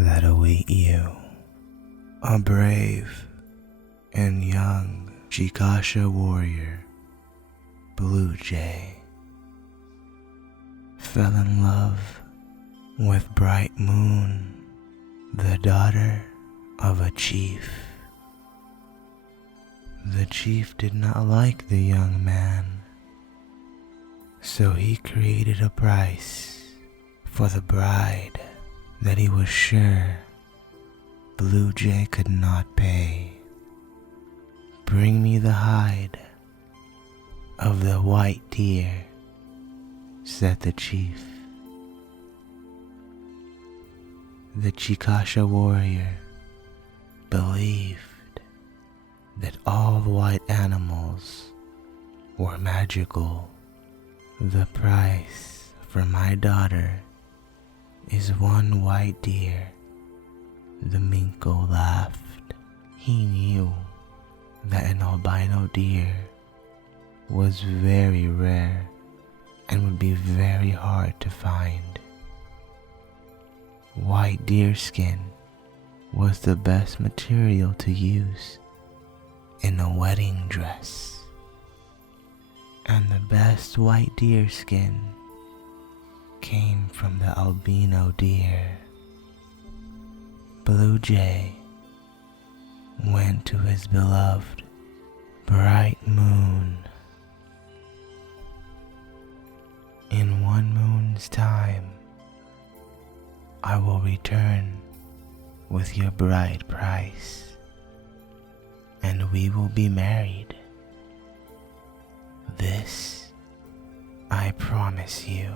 that await you. A brave and young Chikasha warrior, Blue Jay, fell in love with Bright Moon, the daughter of a chief. The chief did not like the young man, so he created a price for the bride that he was sure Blue Jay could not pay. "Bring me the hide of the white deer," said the chief. The Chikasha warrior believed that all white animals were magical. "The price for my daughter is one white deer," the Minko laughed. He knew that an albino deer was very rare and would be very hard to find. White deer skin was the best material to use in a wedding dress, and the best white deer skin came from the albino deer. Blue Jay went to his beloved Bright Moon. "In 1 moon's time, I will return with your bride price, and we will be married. This I promise you."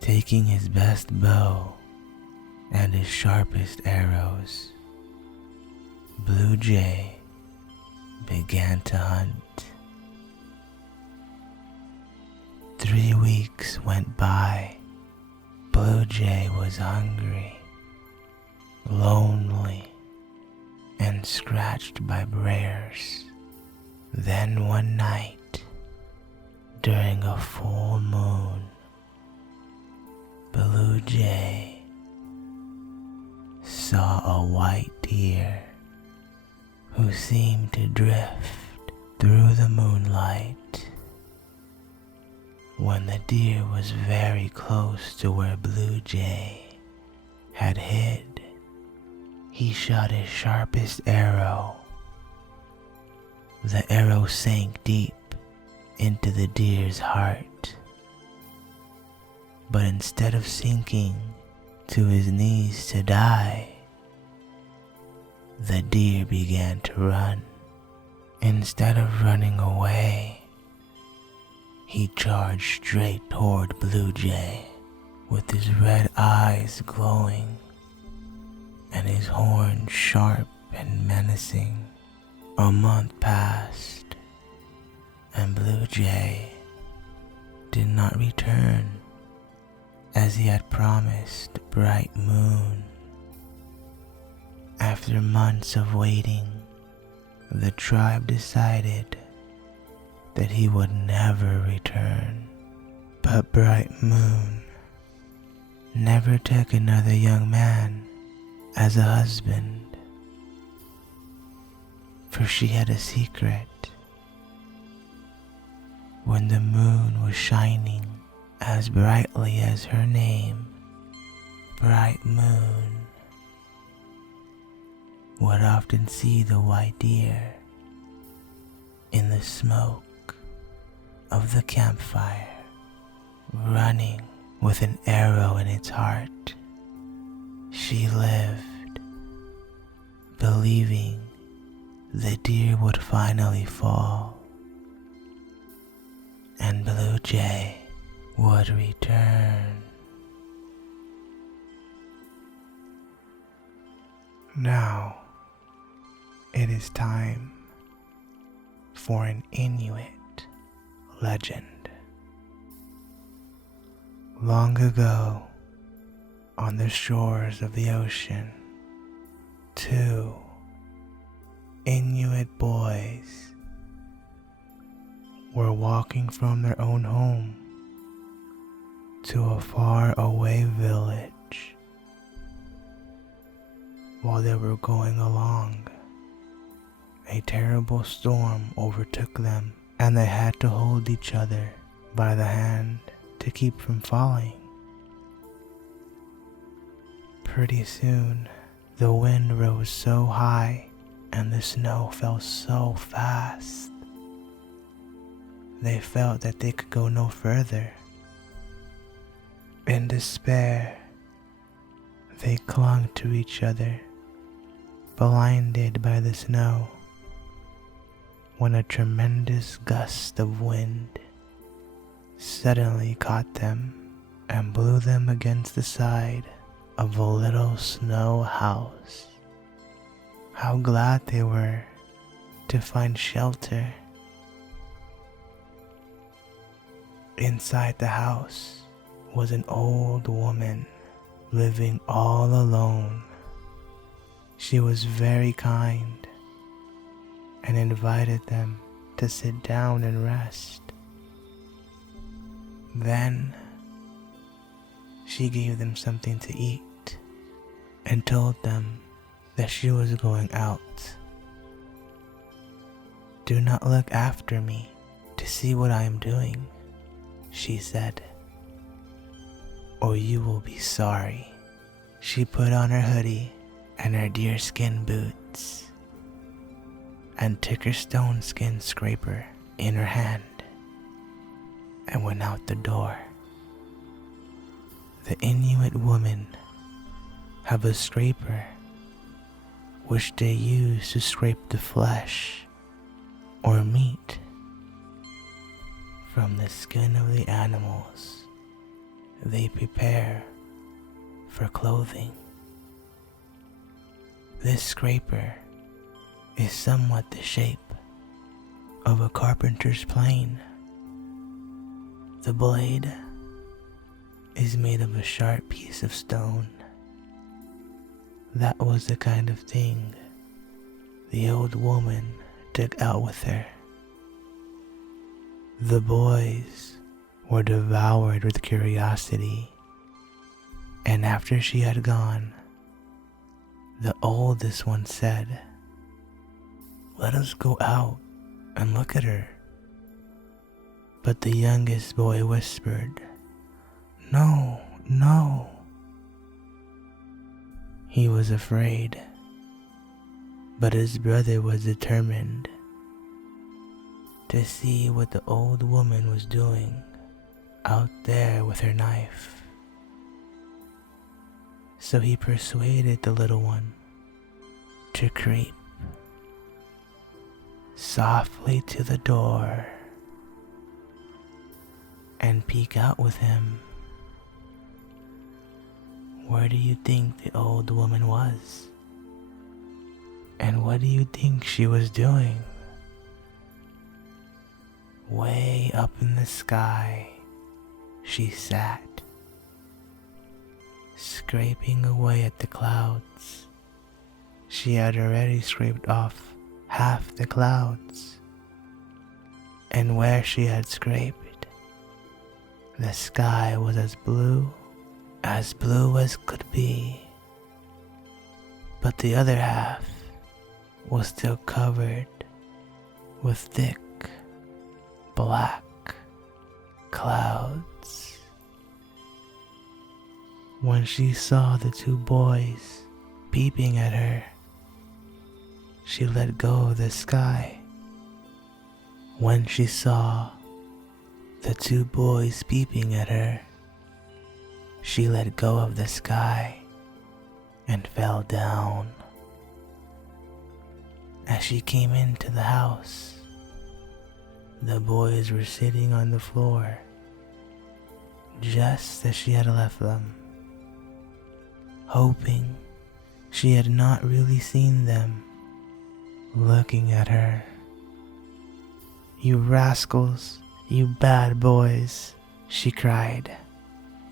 Taking his best bow and his sharpest arrows, Blue Jay began to hunt. 3 weeks went by. Blue Jay was hungry, lonely, and scratched by bears. Then one night, during a full moon, Blue Jay saw a white deer who seemed to drift through the moonlight. When the deer was very close to where Blue Jay had hid, he shot his sharpest arrow. The arrow sank deep into the deer's heart, but instead of sinking to his knees to die, the deer began to run. Instead of running away, he charged straight toward Blue Jay with his red eyes glowing and his horns sharp and menacing. A month passed, and Blue Jay did not return as he had promised Bright Moon. After months of waiting, the tribe decided that he would never return. But Bright Moon never took another young man as a husband, for she had a secret. When the moon was shining as brightly as her name, Bright Moon would often see the white deer in the smoke of the campfire, running with an arrow in its heart. She lived, believing the deer would finally fall, and Blue Jay would return. Now it is time for an Inuit legend. Long ago, on the shores of the ocean, 2 Inuit boys were walking from their own home to a far away village. while they were going along, a terrible storm overtook them, and they had to hold each other by the hand to keep from falling. Pretty soon, the wind rose so high and the snow fell so fast. They felt that they could go no further. In despair, they clung to each other, blinded by the snow, when a tremendous gust of wind suddenly caught them and blew them against the side of a little snow house. How glad they were to find shelter. Inside the house was an old woman living all alone. She was very kind and invited them to sit down and rest. Then she gave them something to eat and told them that she was going out. "Do not look after me to see what I am doing," she said, "or you will be sorry." She put on her hoodie and her deerskin boots and took her stone skin scraper in her hand and went out the door. The Inuit women have a scraper which they use to scrape the flesh or meat from the skin of the animals they prepare for clothing. This scraper is somewhat the shape of a carpenter's plane. The blade is made of a sharp piece of stone. That was the kind of thing the old woman took out with her. The boys were devoured with curiosity, and after she had gone, the oldest one said, "Let us go out and look at her." But the youngest boy whispered, "No, no." He was afraid, but his brother was determined to see what the old woman was doing out there with her knife. So he persuaded the little one to creep softly to the door and peek out with him. Where do you think the old woman was? And what do you think she was doing? Way up in the sky, she sat, scraping away at the clouds. She had already scraped off half the clouds, and where she had scraped, the sky was as blue as could be, but the other half was still covered with thick black clouds. When she saw the two boys peeping at her, she let go of the sky. When she saw the two boys peeping at her, she let go of the sky and fell down. As she came into the house, the boys were sitting on the floor, just as she had left them, hoping she had not really seen them looking at her. "You rascals, you bad boys," she cried.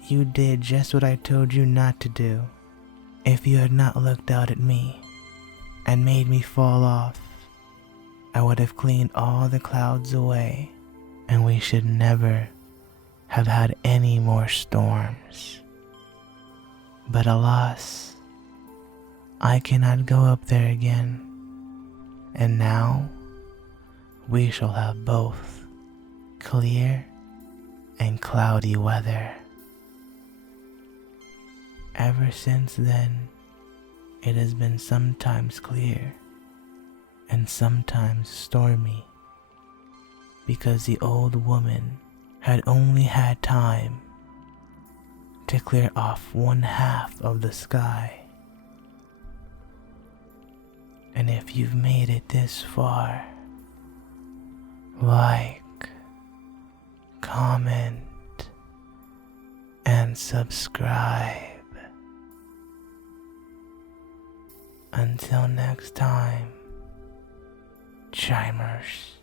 "You did just what I told you not to do. If you had not looked out at me and made me fall off, I would have cleaned all the clouds away, and we should never have had any more storms. But alas, I cannot go up there again, and now we shall have both clear and cloudy weather. Ever since then, it has been sometimes clear and sometimes stormy, because the old woman had only had time to clear off one half of the sky. And if you've made it this far, like, comment, and subscribe. Until next time, Chimers.